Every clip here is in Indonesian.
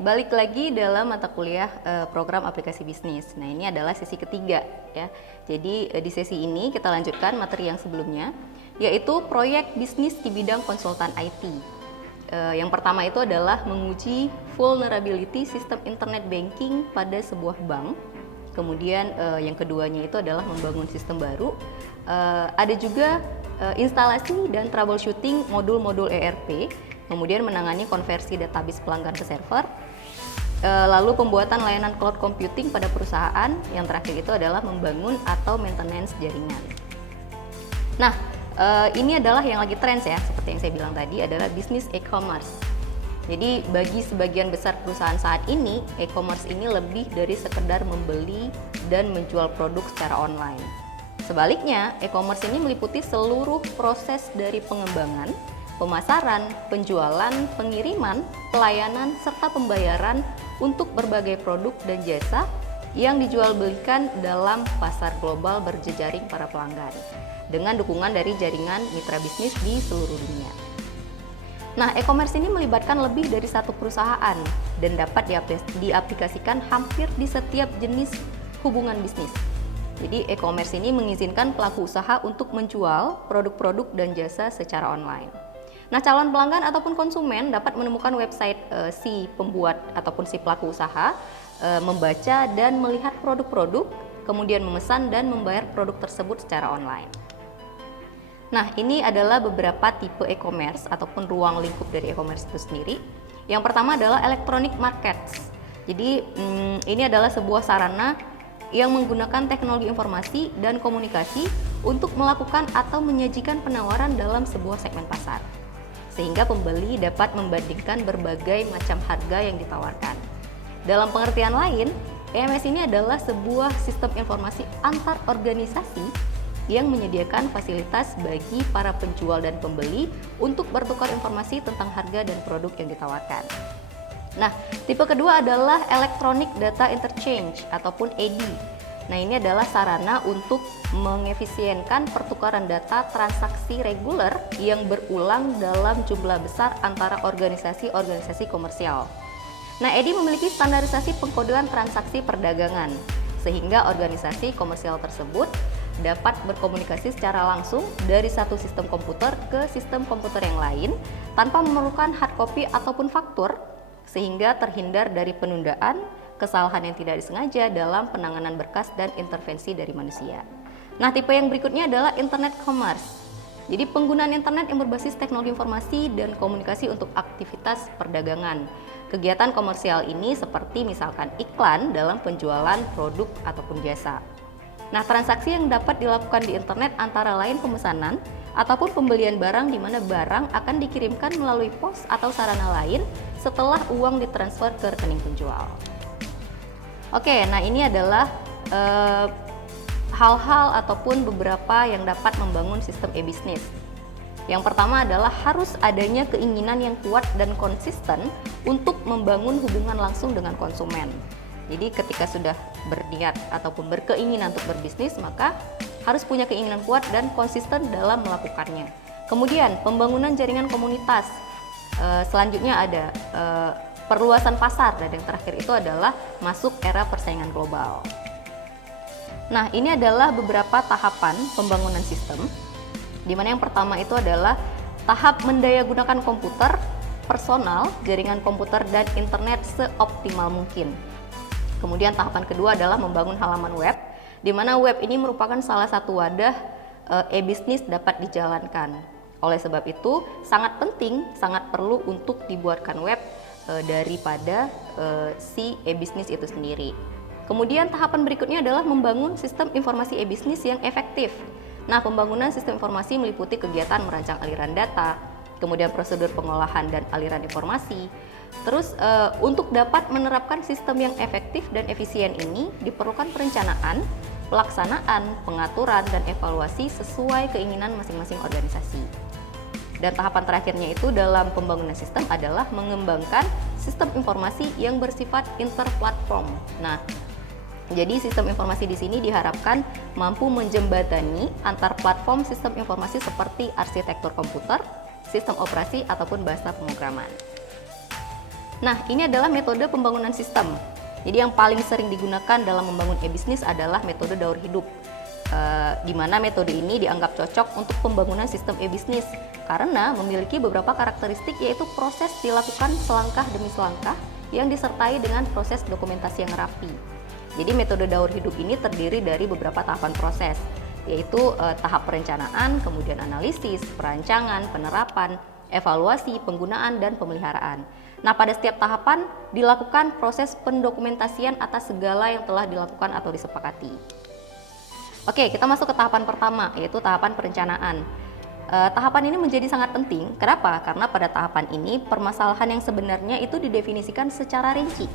balik lagi dalam mata kuliah program aplikasi bisnis. Nah, ini adalah sesi ketiga ya. Jadi di sesi ini kita lanjutkan materi yang sebelumnya, yaitu proyek bisnis di bidang konsultan IT. Yang pertama itu adalah menguji vulnerability sistem internet banking pada sebuah bank. Kemudian yang keduanya itu adalah membangun sistem baru. Ada juga instalasi dan troubleshooting modul-modul ERP, kemudian menangani konversi database pelanggan ke server, lalu pembuatan layanan cloud computing pada perusahaan, yang terakhir itu adalah membangun atau maintenance jaringan. Nah, ini adalah yang lagi trends ya, seperti yang saya bilang tadi, adalah bisnis e-commerce. Jadi bagi sebagian besar perusahaan saat ini, e-commerce ini lebih dari sekedar membeli dan menjual produk secara online. Sebaliknya, e-commerce ini meliputi seluruh proses dari pengembangan, pemasaran, penjualan, pengiriman, pelayanan, serta pembayaran untuk berbagai produk dan jasa yang dijual belikan dalam pasar global berjejaring para pelanggan, dengan dukungan dari jaringan mitra bisnis di seluruh dunia. Nah, e-commerce ini melibatkan lebih dari satu perusahaan dan dapat diaplikasikan hampir di setiap jenis hubungan bisnis. Jadi e-commerce ini mengizinkan pelaku usaha untuk menjual produk-produk dan jasa secara online. Nah, calon pelanggan ataupun konsumen dapat menemukan website si pembuat ataupun si pelaku usaha, membaca dan melihat produk-produk, kemudian memesan dan membayar produk tersebut secara online. Nah, ini adalah beberapa tipe e-commerce ataupun ruang lingkup dari e-commerce itu sendiri. Yang pertama adalah electronic markets. Jadi ini adalah sebuah sarana yang menggunakan teknologi informasi dan komunikasi untuk melakukan atau menyajikan penawaran dalam sebuah segmen pasar, sehingga pembeli dapat membandingkan berbagai macam harga yang ditawarkan. Dalam pengertian lain, EMS ini adalah sebuah sistem informasi antar organisasi yang menyediakan fasilitas bagi para penjual dan pembeli untuk bertukar informasi tentang harga dan produk yang ditawarkan. Nah, tipe kedua adalah Electronic Data Interchange ataupun EDI. Nah, ini adalah sarana untuk mengefisienkan pertukaran data transaksi reguler yang berulang dalam jumlah besar antara organisasi-organisasi komersial. Nah, EDI memiliki standarisasi pengkodean transaksi perdagangan, sehingga organisasi komersial tersebut dapat berkomunikasi secara langsung dari satu sistem komputer ke sistem komputer yang lain tanpa memerlukan hard copy ataupun faktur, sehingga terhindar dari penundaan, kesalahan yang tidak disengaja dalam penanganan berkas dan intervensi dari manusia. Nah, tipe yang berikutnya adalah internet commerce. Jadi penggunaan internet yang berbasis teknologi informasi dan komunikasi untuk aktivitas perdagangan. Kegiatan komersial ini seperti misalkan iklan dalam penjualan produk ataupun jasa. Nah, transaksi yang dapat dilakukan di internet antara lain pemesanan ataupun pembelian barang, di mana barang akan dikirimkan melalui pos atau sarana lain setelah uang ditransfer ke rekening penjual. Oke, nah ini adalah hal-hal ataupun beberapa yang dapat membangun sistem e-bisnis. Yang pertama adalah harus adanya keinginan yang kuat dan konsisten untuk membangun hubungan langsung dengan konsumen. Jadi ketika sudah berniat ataupun berkeinginan untuk berbisnis, maka harus punya keinginan kuat dan konsisten dalam melakukannya. Kemudian pembangunan jaringan komunitas. Selanjutnya ada perluasan pasar, dan yang terakhir itu adalah masuk era persaingan global. Nah, ini adalah beberapa tahapan pembangunan sistem, di mana yang pertama itu adalah tahap mendayagunakan komputer, personal, jaringan komputer, dan internet seoptimal mungkin. Kemudian tahapan kedua adalah membangun halaman web, di mana web ini merupakan salah satu wadah e-bisnis dapat dijalankan. Oleh sebab itu, sangat penting, sangat perlu untuk dibuatkan web daripada si e-bisnis itu sendiri. Kemudian tahapan berikutnya adalah membangun sistem informasi e-bisnis yang efektif. Nah, pembangunan sistem informasi meliputi kegiatan merancang aliran data, kemudian prosedur pengolahan dan aliran informasi. Terus untuk dapat menerapkan sistem yang efektif dan efisien ini diperlukan perencanaan, pelaksanaan, pengaturan, dan evaluasi sesuai keinginan masing-masing organisasi. Dan tahapan terakhirnya itu dalam pembangunan sistem adalah mengembangkan sistem informasi yang bersifat interplatform. Nah, jadi sistem informasi di sini diharapkan mampu menjembatani antar platform sistem informasi seperti arsitektur komputer, sistem operasi, ataupun bahasa pemrograman. Nah, ini adalah metode pembangunan sistem. Jadi yang paling sering digunakan dalam membangun e-bisnis adalah metode daur hidup. Di mana metode ini dianggap cocok untuk pembangunan sistem e-bisnis karena memiliki beberapa karakteristik, yaitu proses dilakukan selangkah demi selangkah yang disertai dengan proses dokumentasi yang rapi. Jadi metode daur hidup ini terdiri dari beberapa tahapan proses, yaitu tahap perencanaan, kemudian analisis, perancangan, penerapan, evaluasi, penggunaan, dan pemeliharaan. Nah, pada setiap tahapan dilakukan proses pendokumentasian atas segala yang telah dilakukan atau disepakati. Oke, kita masuk ke tahapan pertama, yaitu tahapan perencanaan. Tahapan ini menjadi sangat penting. Kenapa? Karena pada tahapan ini permasalahan yang sebenarnya itu didefinisikan secara rinci,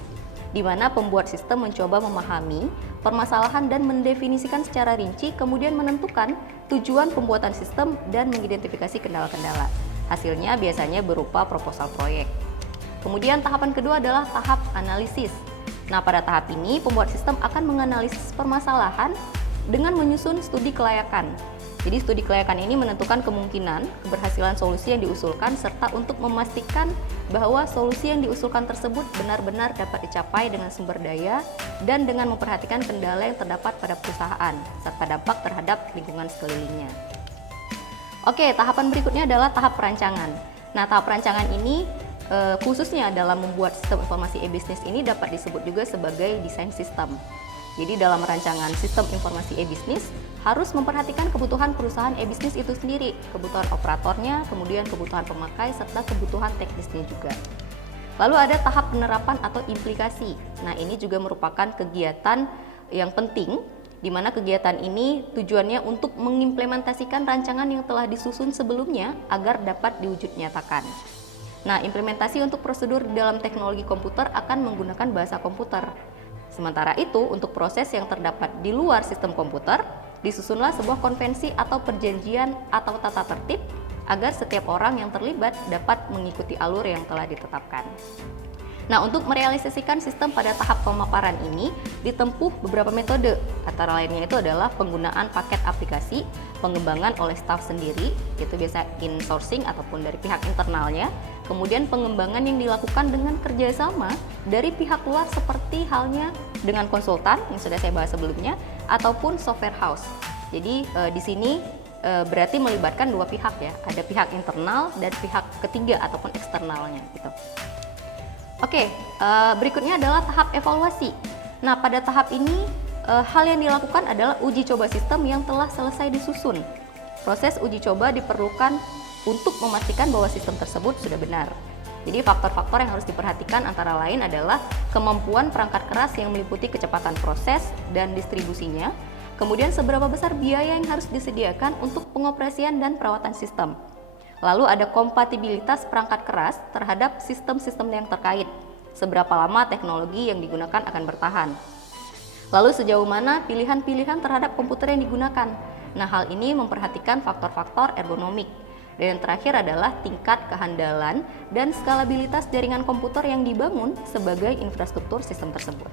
di mana pembuat sistem mencoba memahami permasalahan dan mendefinisikan secara rinci, kemudian menentukan tujuan pembuatan sistem dan mengidentifikasi kendala-kendala. Hasilnya biasanya berupa proposal proyek. Kemudian tahapan kedua adalah tahap analisis. Nah, pada tahap ini pembuat sistem akan menganalisis permasalahan dengan menyusun studi kelayakan. Jadi studi kelayakan ini menentukan kemungkinan keberhasilan solusi yang diusulkan serta untuk memastikan bahwa solusi yang diusulkan tersebut benar-benar dapat dicapai dengan sumber daya dan dengan memperhatikan kendala yang terdapat pada perusahaan serta dampak terhadap lingkungan sekelilingnya. Oke, tahapan berikutnya adalah tahap perancangan. Nah, tahap perancangan ini khususnya dalam membuat sistem informasi e-bisnis ini dapat disebut juga sebagai desain sistem. Jadi dalam rancangan sistem informasi e-bisnis harus memperhatikan kebutuhan perusahaan e-bisnis itu sendiri, kebutuhan operatornya, kemudian kebutuhan pemakai, serta kebutuhan teknisnya juga. Lalu ada tahap penerapan atau implikasi. Nah, ini juga merupakan kegiatan yang penting, di mana kegiatan ini tujuannya untuk mengimplementasikan rancangan yang telah disusun sebelumnya agar dapat diwujud nyatakan. Nah, implementasi untuk prosedur dalam teknologi komputer akan menggunakan bahasa komputer. Sementara itu, untuk proses yang terdapat di luar sistem komputer, disusunlah sebuah konvensi atau perjanjian atau tata tertib agar setiap orang yang terlibat dapat mengikuti alur yang telah ditetapkan. Nah, untuk merealisasikan sistem pada tahap pemaparan ini ditempuh beberapa metode. Antara lainnya itu adalah penggunaan paket aplikasi, pengembangan oleh staf sendiri, itu biasa insourcing ataupun dari pihak internalnya. Kemudian pengembangan yang dilakukan dengan kerjasama dari pihak luar seperti halnya dengan konsultan yang sudah saya bahas sebelumnya ataupun software house. Jadi di sini berarti melibatkan dua pihak ya, ada pihak internal dan pihak ketiga ataupun eksternalnya gitu. Oke, berikutnya adalah tahap evaluasi. Nah, pada tahap ini hal yang dilakukan adalah uji coba sistem yang telah selesai disusun. Proses uji coba diperlukan untuk memastikan bahwa sistem tersebut sudah benar. Jadi faktor-faktor yang harus diperhatikan antara lain adalah kemampuan perangkat keras yang meliputi kecepatan proses dan distribusinya, kemudian seberapa besar biaya yang harus disediakan untuk pengoperasian dan perawatan sistem. Lalu ada kompatibilitas perangkat keras terhadap sistem-sistem yang terkait, seberapa lama teknologi yang digunakan akan bertahan. Lalu sejauh mana pilihan-pilihan terhadap komputer yang digunakan. Nah, hal ini memperhatikan faktor-faktor ergonomik. Dan yang terakhir adalah tingkat kehandalan dan skalabilitas jaringan komputer yang dibangun sebagai infrastruktur sistem tersebut.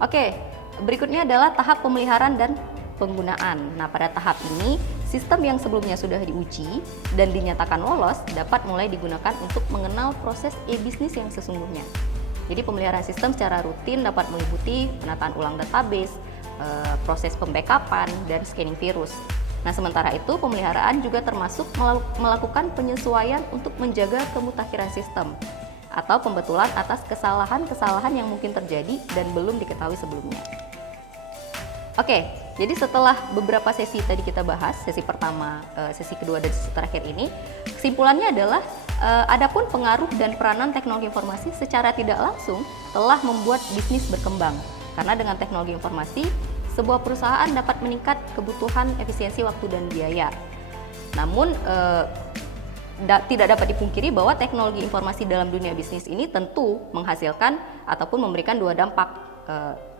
Oke, berikutnya adalah tahap pemeliharaan dan penggunaan. Nah, pada tahap ini, sistem yang sebelumnya sudah diuji dan dinyatakan lolos dapat mulai digunakan untuk mengenal proses e-bisnis yang sesungguhnya. Jadi pemeliharaan sistem secara rutin dapat meliputi penataan ulang database, proses pembackupan, dan scanning virus. Nah, sementara itu pemeliharaan juga termasuk melakukan penyesuaian untuk menjaga kemutakhiran sistem atau pembetulan atas kesalahan-kesalahan yang mungkin terjadi dan belum diketahui sebelumnya. Oke, jadi setelah beberapa sesi tadi kita bahas, sesi pertama, sesi kedua, dan sesi terakhir ini, kesimpulannya adalah adapun pengaruh dan peranan teknologi informasi secara tidak langsung telah membuat bisnis berkembang. Karena dengan teknologi informasi, sebuah perusahaan dapat meningkat kebutuhan efisiensi waktu dan biaya. Namun, tidak dapat dipungkiri bahwa teknologi informasi dalam dunia bisnis ini tentu menghasilkan ataupun memberikan dua dampak.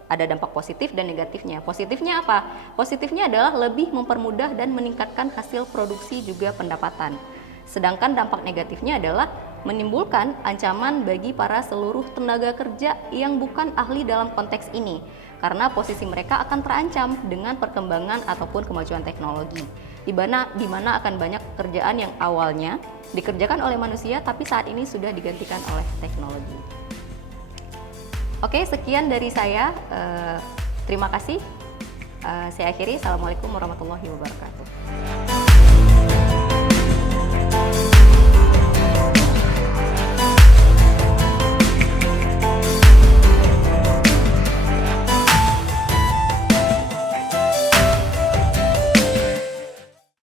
Ada dampak positif dan negatifnya. Positifnya apa? Positifnya adalah lebih mempermudah dan meningkatkan hasil produksi juga pendapatan. Sedangkan dampak negatifnya adalah menimbulkan ancaman bagi para seluruh tenaga kerja yang bukan ahli dalam konteks ini, karena posisi mereka akan terancam dengan perkembangan ataupun kemajuan teknologi. di mana akan banyak pekerjaan yang awalnya dikerjakan oleh manusia tapi saat ini sudah digantikan oleh teknologi. Oke, sekian dari saya. Terima kasih. Saya akhiri. Assalamualaikum warahmatullahi wabarakatuh.